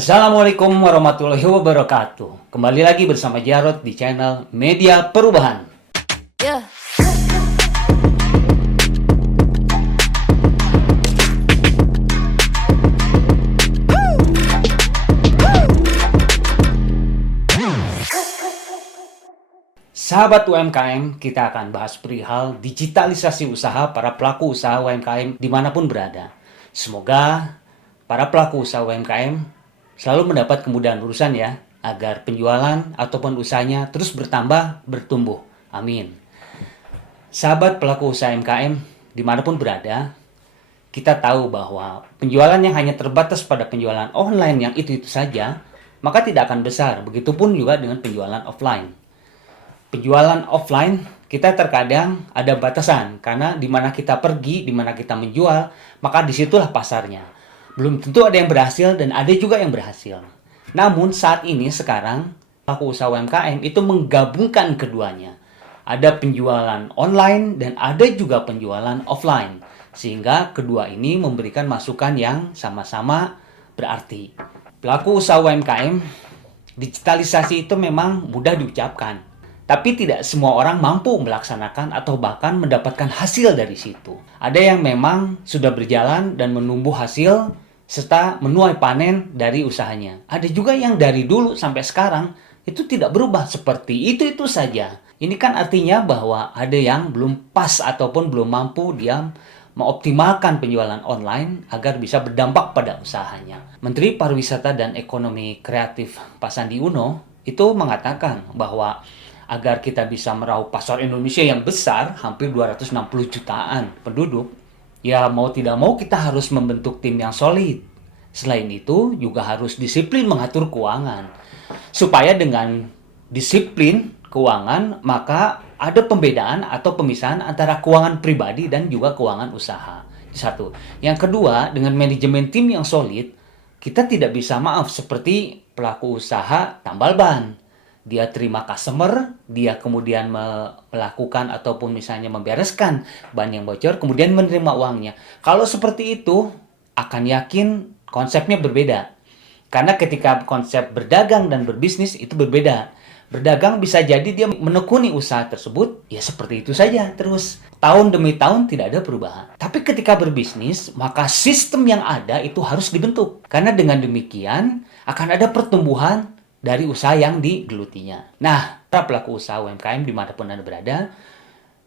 Assalamualaikum warahmatullahi wabarakatuh. Kembali lagi bersama Jarod di channel Media Perubahan. Yeah. Sahabat UMKM, kita akan bahas perihal digitalisasi usaha para pelaku usaha UMKM dimanapun berada. Semoga para pelaku usaha UMKM selalu mendapat kemudahan urusan ya, agar penjualan ataupun usahanya terus bertambah, bertumbuh. Amin. Sahabat pelaku usaha UMKM dimanapun berada, kita tahu bahwa penjualan yang hanya terbatas pada penjualan online yang itu-itu saja, maka tidak akan besar. Begitupun juga dengan penjualan offline. Penjualan offline kita terkadang ada batasan karena di mana kita pergi, di mana kita menjual, maka disitulah pasarnya. Belum tentu ada yang berhasil dan ada juga yang berhasil. Namun saat ini sekarang pelaku usaha UMKM itu menggabungkan keduanya. Ada penjualan online dan ada juga penjualan offline. Sehingga kedua ini memberikan masukan yang sama-sama berarti. Pelaku usaha UMKM, digitalisasi itu memang mudah diucapkan. Tapi tidak semua orang mampu melaksanakan atau bahkan mendapatkan hasil dari situ. Ada yang memang sudah berjalan dan menumbuh hasil serta menuai panen dari usahanya. Ada juga yang dari dulu sampai sekarang itu tidak berubah seperti itu saja. Ini kan artinya bahwa ada yang belum pas ataupun belum mampu dia mengoptimalkan penjualan online agar bisa berdampak pada usahanya. Menteri Pariwisata dan Ekonomi Kreatif Pak Sandi Uno itu mengatakan bahwa agar kita bisa meraup pasar Indonesia yang besar, hampir 260 jutaan penduduk, ya mau tidak mau kita harus membentuk tim yang solid. Selain itu, juga harus disiplin mengatur keuangan. Supaya dengan disiplin keuangan, maka ada pembedaan atau pemisahan antara keuangan pribadi dan juga keuangan usaha. Satu. Yang kedua, dengan manajemen tim yang solid, kita tidak bisa seperti pelaku usaha tambal ban. Dia terima customer, dia kemudian melakukan ataupun misalnya membereskan ban yang bocor, kemudian menerima uangnya. Kalau seperti itu, akan yakin konsepnya berbeda. Karena ketika konsep berdagang dan berbisnis itu berbeda. Berdagang bisa jadi dia menekuni usaha tersebut, ya seperti itu saja terus. Tahun demi tahun tidak ada perubahan. Tapi ketika berbisnis, maka sistem yang ada itu harus dibentuk. Karena dengan demikian akan ada pertumbuhan dari usaha yang digelutinya. Nah, para pelaku usaha UMKM dimanapun Anda berada,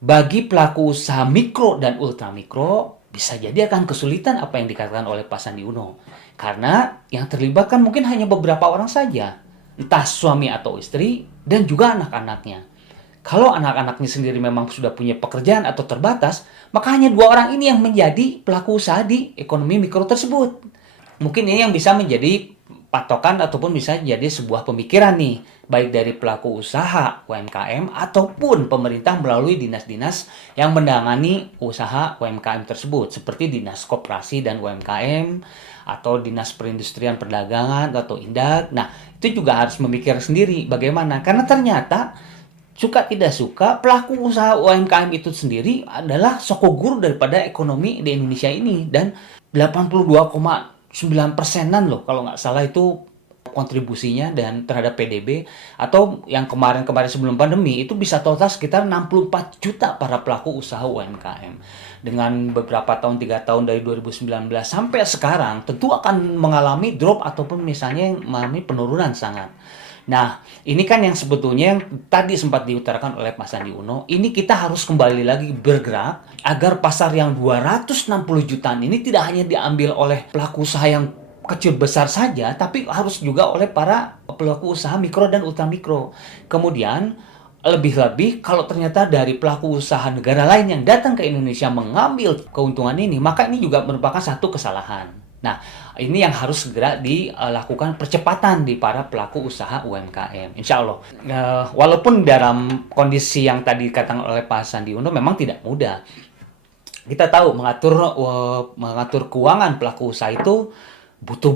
bagi pelaku usaha mikro dan ultramikro, bisa jadi akan kesulitan apa yang dikatakan oleh Pak Sandi Uno. Karena yang terlibat kan mungkin hanya beberapa orang saja, entah suami atau istri, dan juga anak-anaknya. Kalau anak-anaknya sendiri memang sudah punya pekerjaan atau terbatas, maka hanya 2 orang ini yang menjadi pelaku usaha di ekonomi mikro tersebut. Mungkin ini yang bisa menjadi patokan ataupun bisa jadi sebuah pemikiran nih, baik dari pelaku usaha UMKM ataupun pemerintah melalui dinas-dinas yang menangani usaha UMKM tersebut, seperti Dinas Koperasi dan UMKM atau Dinas Perindustrian Perdagangan atau Indak. Nah, itu juga harus memikir sendiri bagaimana, karena ternyata suka tidak suka pelaku usaha UMKM itu sendiri adalah sokoguru daripada ekonomi di Indonesia ini, dan 82,9%-an loh kalau nggak salah itu kontribusinya dan terhadap PDB, atau yang kemarin-kemarin sebelum pandemi itu bisa total sekitar 64 juta para pelaku usaha UMKM. Dengan beberapa tahun, 3 tahun dari 2019 sampai sekarang tentu akan mengalami drop ataupun misalnya mengalami penurunan sangat. Nah, ini kan yang sebetulnya yang tadi sempat diutarakan oleh Mas Sandi Uno, ini kita harus kembali lagi bergerak agar pasar yang 260 jutaan ini tidak hanya diambil oleh pelaku usaha yang kecil besar saja, tapi harus juga oleh para pelaku usaha mikro dan ultramikro. Kemudian, lebih-lebih kalau ternyata dari pelaku usaha negara lain yang datang ke Indonesia mengambil keuntungan ini, maka ini juga merupakan satu kesalahan. Nah, ini yang harus segera dilakukan percepatan di para pelaku usaha UMKM. Insya Allah, walaupun dalam kondisi yang tadi dikatakan oleh Pak Sandi Uno memang tidak mudah. Kita tahu mengatur keuangan pelaku usaha itu butuh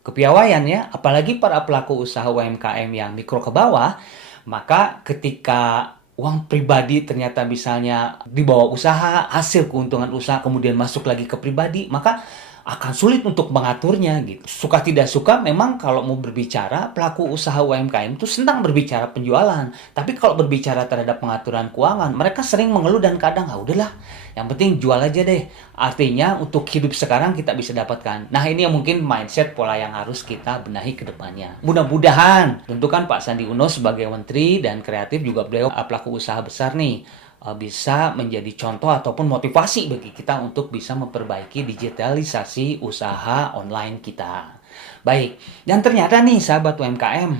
kepiawaian ya, apalagi para pelaku usaha UMKM yang mikro ke bawah. Maka ketika uang pribadi ternyata misalnya dibawa usaha, hasil keuntungan usaha kemudian masuk lagi ke pribadi, maka akan sulit untuk mengaturnya gitu. Suka tidak suka memang kalau mau berbicara pelaku usaha UMKM itu senang berbicara penjualan. Tapi kalau berbicara terhadap pengaturan keuangan, mereka sering mengeluh dan kadang udahlah, yang penting jual aja deh. Artinya untuk hidup sekarang kita bisa dapatkan. Nah, ini yang mungkin mindset pola yang harus kita benahi ke depannya. Mudah-mudahan, tentu kan Pak Sandi Uno sebagai menteri dan kreatif juga beliau pelaku usaha besar nih, bisa menjadi contoh ataupun motivasi bagi kita untuk bisa memperbaiki digitalisasi usaha online kita. Baik, dan ternyata nih sahabat UMKM,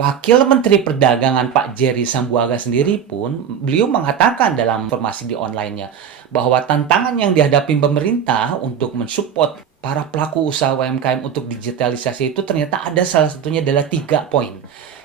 Wakil Menteri Perdagangan Pak Jerry Sambuaga sendiri pun beliau mengatakan dalam informasi di online-nya bahwa tantangan yang dihadapi pemerintah untuk mensupport para pelaku usaha UMKM untuk digitalisasi itu ternyata ada salah satunya adalah 3 poin.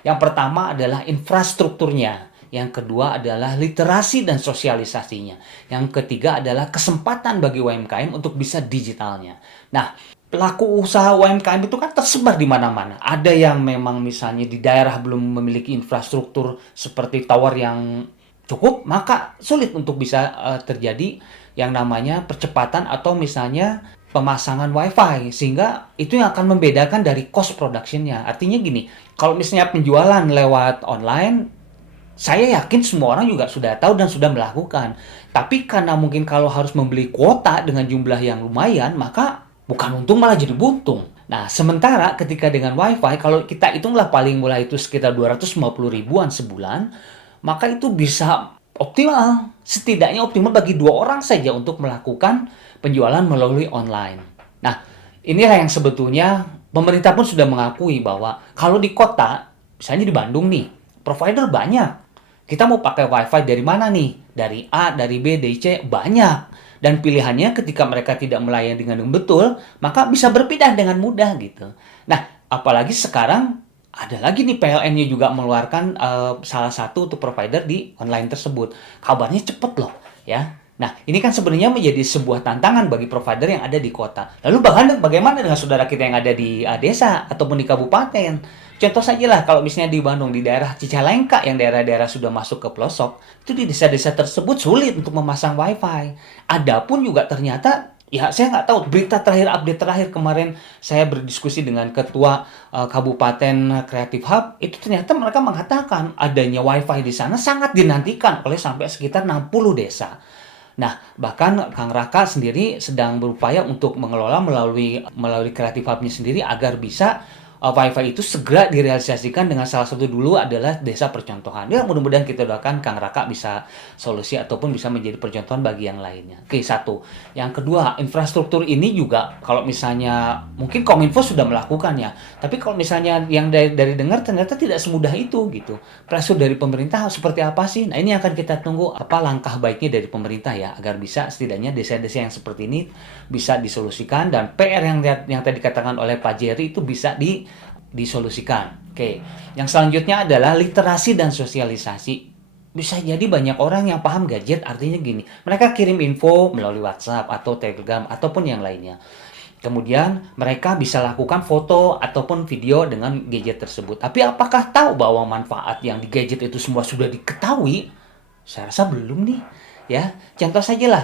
Yang pertama adalah infrastrukturnya. Yang kedua adalah literasi dan sosialisasinya. Yang ketiga adalah kesempatan bagi UMKM untuk bisa digitalnya. Nah, pelaku usaha UMKM itu kan tersebar di mana-mana. Ada yang memang misalnya di daerah belum memiliki infrastruktur seperti tower yang cukup, maka sulit untuk bisa terjadi yang namanya percepatan atau misalnya pemasangan WiFi, sehingga itu yang akan membedakan dari cost production-nya. Artinya gini, kalau misalnya penjualan lewat online, saya yakin semua orang juga sudah tahu dan sudah melakukan. Tapi karena mungkin kalau harus membeli kuota dengan jumlah yang lumayan, maka bukan untung malah jadi buntung. Nah, sementara ketika dengan WiFi, kalau kita hitunglah paling mulai itu sekitar 250 ribuan sebulan, maka itu bisa optimal. Setidaknya optimal bagi 2 orang saja untuk melakukan penjualan melalui online. Nah, inilah yang sebetulnya pemerintah pun sudah mengakui bahwa kalau di kota, misalnya di Bandung nih, provider banyak. Kita mau pakai WiFi dari mana nih? Dari A, dari B, dari C, banyak. Dan pilihannya ketika mereka tidak melayani dengan betul, maka bisa berpindah dengan mudah gitu. Nah, apalagi sekarang ada lagi nih PLN-nya juga mengeluarkan salah satu untuk provider di online tersebut. Kabarnya cepet loh, ya. Nah, ini kan sebenarnya menjadi sebuah tantangan bagi provider yang ada di kota. Lalu bagaimana dengan saudara kita yang ada di desa ataupun di kabupaten? Contoh saja lah, kalau misalnya di Bandung, di daerah Cicalengka yang daerah-daerah sudah masuk ke pelosok, itu di desa-desa tersebut sulit untuk memasang WiFi. Adapun juga ternyata, ya saya nggak tahu, berita terakhir, update terakhir kemarin saya berdiskusi dengan Ketua Kabupaten Creative Hub, itu ternyata mereka mengatakan adanya WiFi di sana sangat dinantikan oleh sampai sekitar 60 desa. Nah, bahkan Kang Raka sendiri sedang berupaya untuk mengelola melalui Creative Hub-nya sendiri agar bisa WiFi itu segera direalisasikan dengan salah satu dulu adalah desa percontohan. Ya, mudah-mudahan kita doakan Kang Raka bisa solusi ataupun bisa menjadi percontohan bagi yang lainnya. Oke, satu. Yang kedua, infrastruktur ini juga kalau misalnya mungkin Kominfo sudah melakukannya, tapi kalau misalnya yang dari dengar ternyata tidak semudah itu gitu. Pressure dari pemerintah seperti apa sih? Nah, ini akan kita tunggu apa langkah baiknya dari pemerintah ya agar bisa setidaknya desa-desa yang seperti ini bisa disolusikan dan PR yang tadi dikatakan oleh Pak Jerry itu bisa disolusikan. Oke. Yang selanjutnya adalah literasi dan sosialisasi. Bisa jadi banyak orang yang paham gadget, artinya gini, mereka kirim info melalui WhatsApp atau Telegram ataupun yang lainnya. Kemudian mereka bisa lakukan foto ataupun video dengan gadget tersebut. Tapi apakah tahu bahwa manfaat yang di gadget itu semua sudah diketahui? Saya rasa belum nih. Ya, contoh saja lah,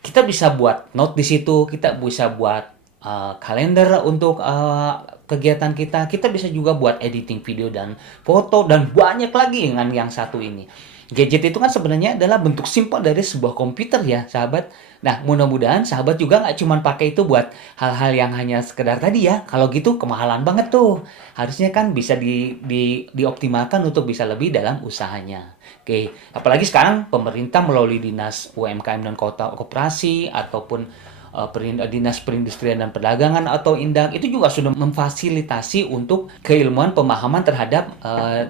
kita bisa buat note di situ, kita bisa buat kalender untuk kegiatan kita. Kita bisa juga buat editing video dan foto dan banyak lagi dengan yang satu ini. Gadget itu kan sebenarnya adalah bentuk simpel dari sebuah komputer ya, sahabat. Nah, mudah-mudahan sahabat juga nggak cuma pakai itu buat hal-hal yang hanya sekedar tadi ya. Kalau gitu kemahalan banget tuh. Harusnya kan bisa dioptimalkan untuk bisa lebih dalam usahanya. Oke, apalagi sekarang pemerintah melalui Dinas UMKM dan Koperasi ataupun Dinas Perindustrian dan Perdagangan atau Indak itu juga sudah memfasilitasi untuk keilmuan pemahaman terhadap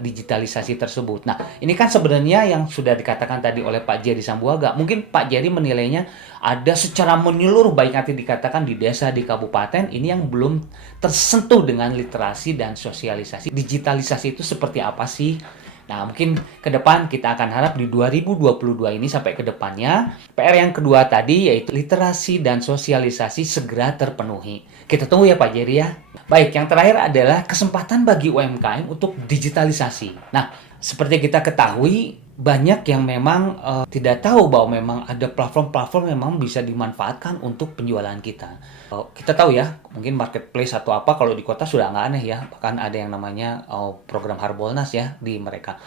digitalisasi tersebut. Nah, ini kan sebenarnya yang sudah dikatakan tadi oleh Pak Jerry Sambuaga. Mungkin Pak Jerry menilainya ada secara menyeluruh, baik nanti dikatakan di desa, di kabupaten, ini yang belum tersentuh dengan literasi dan sosialisasi. Digitalisasi itu seperti apa sih? Nah, mungkin ke depan kita akan harap di 2022 ini sampai ke depannya, PR yang kedua tadi yaitu literasi dan sosialisasi segera terpenuhi. Kita tunggu ya Pak Jerry ya. Baik, yang terakhir adalah kesempatan bagi UMKM untuk digitalisasi. Nah, seperti kita ketahui, banyak yang memang tidak tahu bahwa memang ada platform-platform yang memang bisa dimanfaatkan untuk penjualan kita. Kita tahu ya, mungkin marketplace atau apa kalau di kota sudah nggak aneh ya. Bahkan ada yang namanya program Harbolnas ya di mereka,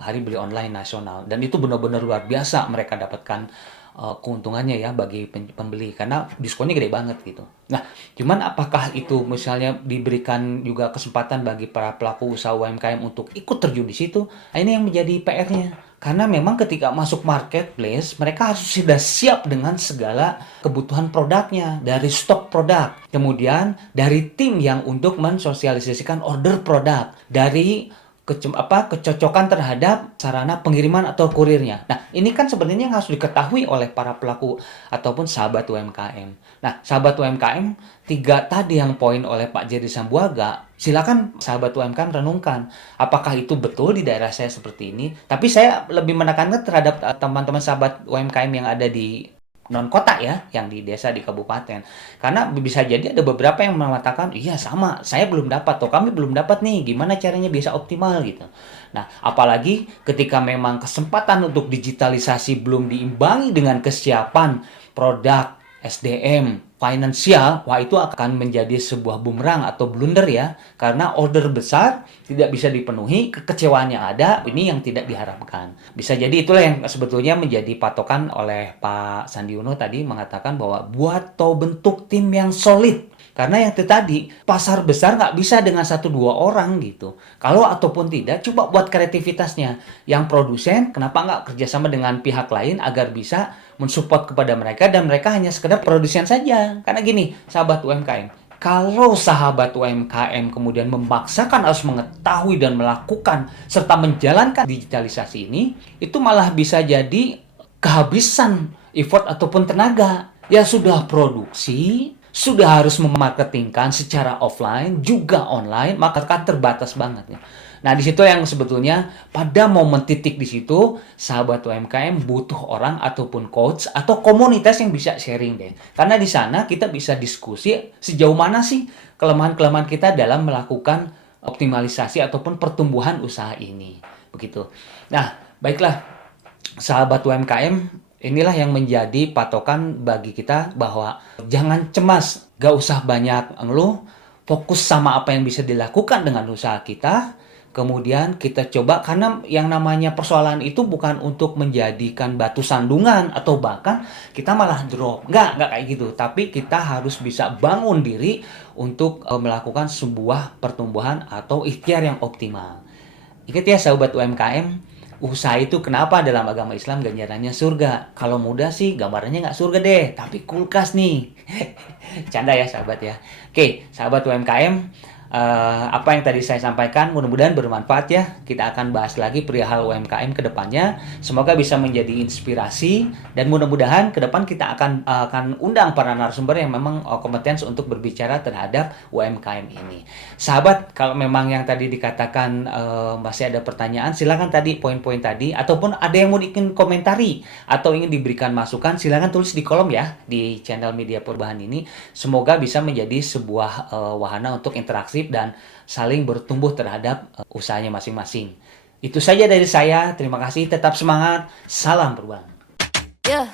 hari beli online nasional. Dan itu benar-benar luar biasa mereka dapatkan keuntungannya ya bagi pembeli karena diskonnya gede banget gitu. Nah, cuman apakah itu misalnya diberikan juga kesempatan bagi para pelaku usaha UMKM untuk ikut terjun di situ? Nah, ini yang menjadi PR-nya. Karena memang ketika masuk marketplace, mereka harus sudah siap dengan segala kebutuhan produknya, dari stok produk, kemudian dari tim yang untuk mensosialisasikan order produk, dari kecocokan terhadap sarana pengiriman atau kurirnya. Nah, ini kan sebenarnya yang harus diketahui oleh para pelaku ataupun sahabat UMKM. Nah, sahabat UMKM, 3 tadi yang poin oleh Pak Jerry Sambuaga, silakan sahabat UMKM renungkan, apakah itu betul di daerah saya seperti ini? Tapi saya lebih menekankan terhadap teman-teman sahabat UMKM yang ada di non kota ya, yang di desa, di kabupaten. Karena bisa jadi ada beberapa yang mengatakan, iya sama, saya belum dapat, atau kami belum dapat nih, gimana caranya bisa optimal gitu. Nah, apalagi ketika memang kesempatan untuk digitalisasi belum diimbangi dengan kesiapan produk, SDM, finansial, wah itu akan menjadi sebuah bumerang atau blunder ya. Karena order besar tidak bisa dipenuhi, kekecewaan yang ada, ini yang tidak diharapkan. Bisa jadi itulah yang sebetulnya menjadi patokan oleh Pak Sandi Uno tadi mengatakan bahwa buat atau bentuk tim yang solid. Karena yang itu tadi, pasar besar nggak bisa dengan 1-2 orang gitu. Kalau ataupun tidak, coba buat kreativitasnya. Yang produsen, kenapa nggak kerjasama dengan pihak lain agar bisa mensupport kepada mereka dan mereka hanya sekedar produsen saja. Karena gini, sahabat UMKM, kalau sahabat UMKM kemudian memaksakan harus mengetahui dan melakukan serta menjalankan digitalisasi ini, itu malah bisa jadi kehabisan effort ataupun tenaga. Ya sudah produksi, sudah harus memarketingkan secara offline juga online, maka kan terbatas banget ya. Nah, di situ yang sebetulnya pada momen titik di situ sahabat UMKM butuh orang ataupun coach atau komunitas yang bisa sharing deh. Karena di sana kita bisa diskusi sejauh mana sih kelemahan-kelemahan kita dalam melakukan optimalisasi ataupun pertumbuhan usaha ini. Begitu. Nah, baiklah sahabat UMKM, inilah yang menjadi patokan bagi kita bahwa jangan cemas, gak usah banyak ngeluh, fokus sama apa yang bisa dilakukan dengan usaha kita. Kemudian kita coba, karena yang namanya persoalan itu bukan untuk menjadikan batu sandungan atau bahkan kita malah drop. Nggak kayak gitu. Tapi kita harus bisa bangun diri untuk melakukan sebuah pertumbuhan atau ikhtiar yang optimal. Ingat ya sahabat UMKM, usaha itu kenapa dalam agama Islam ganjarannya surga. Kalau mudah sih gambarannya nggak surga deh, tapi kulkas nih. Canda ya sahabat ya. Oke, sahabat UMKM, apa yang tadi saya sampaikan mudah-mudahan bermanfaat ya. Kita akan bahas lagi perihal UMKM ke depannya. Semoga bisa menjadi inspirasi dan mudah-mudahan ke depan kita akan undang para narasumber yang memang kompeten untuk berbicara terhadap UMKM ini. Sahabat, kalau memang yang tadi dikatakan masih ada pertanyaan, silakan tadi poin-poin tadi ataupun ada yang mau ingin komentari atau ingin diberikan masukan, silakan tulis di kolom ya di channel Media Perubahan ini. Semoga bisa menjadi sebuah wahana untuk interaksi dan saling bertumbuh terhadap usahanya masing-masing. Itu saja dari saya. Terima kasih. Tetap semangat. Salam perubahan. Yeah.